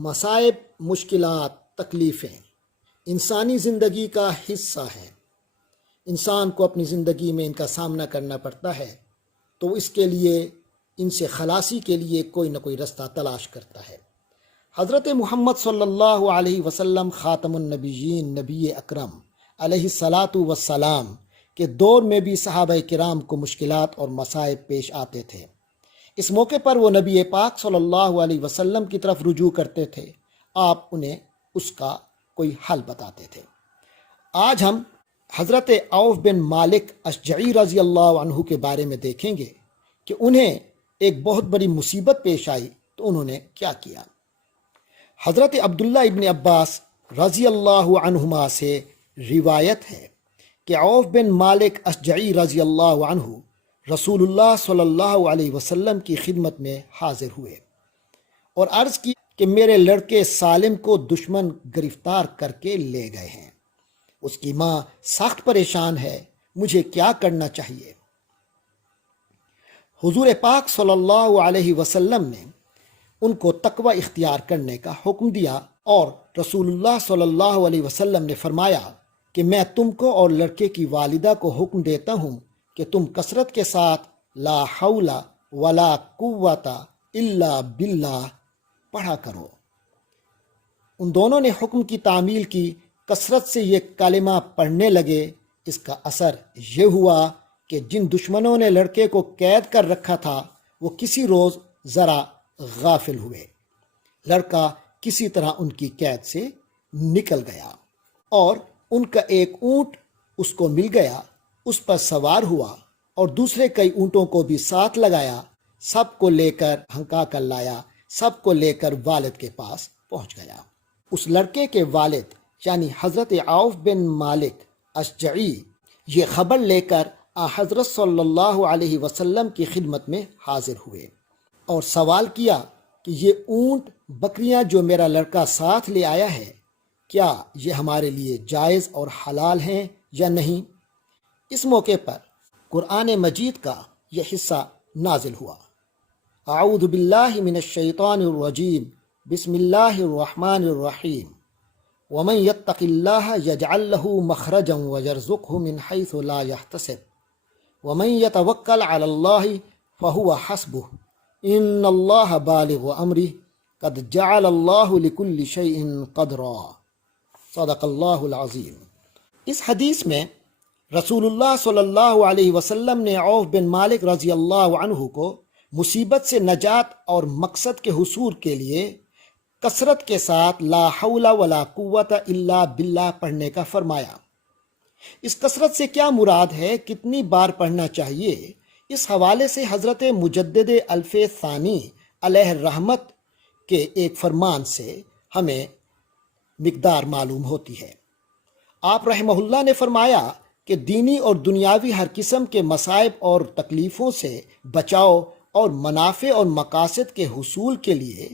مصائب، مشکلات، تکلیفیں انسانی زندگی کا حصہ ہیں۔ انسان کو اپنی زندگی میں ان کا سامنا کرنا پڑتا ہے تو اس کے لیے ان سے خلاصی کے لیے کوئی نہ کوئی رستہ تلاش کرتا ہے۔ حضرت محمد صلی اللہ علیہ وسلم خاتم النبیین، نبی اکرم علیہ الصلاۃ والسلام کے دور میں بھی صحابہ کرام کو مشکلات اور مصائب پیش آتے تھے۔ اس موقع پر وہ نبی پاک صلی اللہ علیہ وسلم کی طرف رجوع کرتے تھے، آپ انہیں اس کا کوئی حل بتاتے تھے۔ آج ہم حضرت عوف بن مالک اشجعی رضی اللہ عنہ کے بارے میں دیکھیں گے کہ انہیں ایک بہت بڑی مصیبت پیش آئی تو انہوں نے کیا کیا۔ حضرت عبداللہ ابن عباس رضی اللہ عنہما سے روایت ہے کہ عوف بن مالک اشجعی رضی اللہ عنہ رسول اللہ صلی اللہ علیہ وسلم کی خدمت میں حاضر ہوئے اور عرض کی کہ میرے لڑکے سالم کو دشمن گرفتار کر کے لے گئے ہیں، اس کی ماں سخت پریشان ہے، مجھے کیا کرنا چاہیے؟ حضور پاک صلی اللہ علیہ وسلم نے ان کو تقوی اختیار کرنے کا حکم دیا اور رسول اللہ صلی اللہ علیہ وسلم نے فرمایا کہ میں تم کو اور لڑکے کی والدہ کو حکم دیتا ہوں کہ تم کثرت کے ساتھ لا حول ولا قوت الا باللہ پڑھا کرو۔ ان دونوں نے حکم کی تعمیل کی، کثرت سے یہ کلمہ پڑھنے لگے۔ اس کا اثر یہ ہوا کہ جن دشمنوں نے لڑکے کو قید کر رکھا تھا وہ کسی روز ذرا غافل ہوئے، لڑکا کسی طرح ان کی قید سے نکل گیا اور ان کا ایک اونٹ اس کو مل گیا، اس پر سوار ہوا اور دوسرے کئی اونٹوں کو بھی ساتھ لگایا، سب کو لے کر ہنکا کر لایا، سب کو لے کر والد کے پاس پہنچ گیا۔ اس لڑکے کے والد یعنی حضرت عوف بن مالک اشجعی یہ خبر لے کر حضرت صلی اللہ علیہ وسلم کی خدمت میں حاضر ہوئے اور سوال کیا کہ یہ اونٹ بکریاں جو میرا لڑکا ساتھ لے آیا ہے، کیا یہ ہمارے لیے جائز اور حلال ہیں یا نہیں؟ اس موقع پر قرآن مجید کا یہ حصہ نازل ہوا۔ اعوذ باللہ من الشیطان الرجیم، بسم اللہ الرحمن الرحیم، ومن يتق اللہ یجعل له مخرجا ویرزقه من حیث لا يحتسب ومن يتوکل علی اللہ فهو حسبه ان اللہ بالغ امرہ قد جعل اللہ لکل شیء قدرا۔ صدق اللہ العظیم۔ اس حدیث میں رسول اللہ صلی اللہ علیہ وسلم نے عوف بن مالک رضی اللہ عنہ کو مصیبت سے نجات اور مقصد کے حصول کے لیے کثرت کے ساتھ لا حول ولا قوت الا باللہ پڑھنے کا فرمایا۔ اس کثرت سے کیا مراد ہے، کتنی بار پڑھنا چاہیے؟ اس حوالے سے حضرت مجدد الف ثانی علیہ الرحمت کے ایک فرمان سے ہمیں مقدار معلوم ہوتی ہے۔ آپ رحمہ اللہ نے فرمایا کہ دینی اور دنیاوی ہر قسم کے مصائب اور تکلیفوں سے بچاؤ اور منافع اور مقاصد کے حصول کے لیے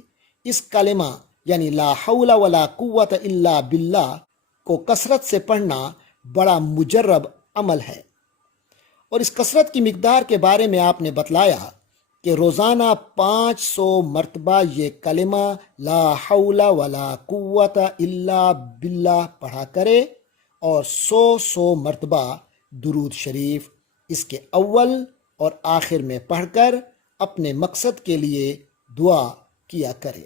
اس کلمہ یعنی لا حول ولا قوت الا باللہ کو کثرت سے پڑھنا بڑا مجرب عمل ہے۔ اور اس کثرت کی مقدار کے بارے میں آپ نے بتلایا کہ روزانہ 500 مرتبہ یہ کلمہ لا حول ولا قوت الا باللہ پڑھا کرے اور 100 مرتبہ درود شریف اس کے اول اور آخر میں پڑھ کر اپنے مقصد کے لیے دعا کیا کرے۔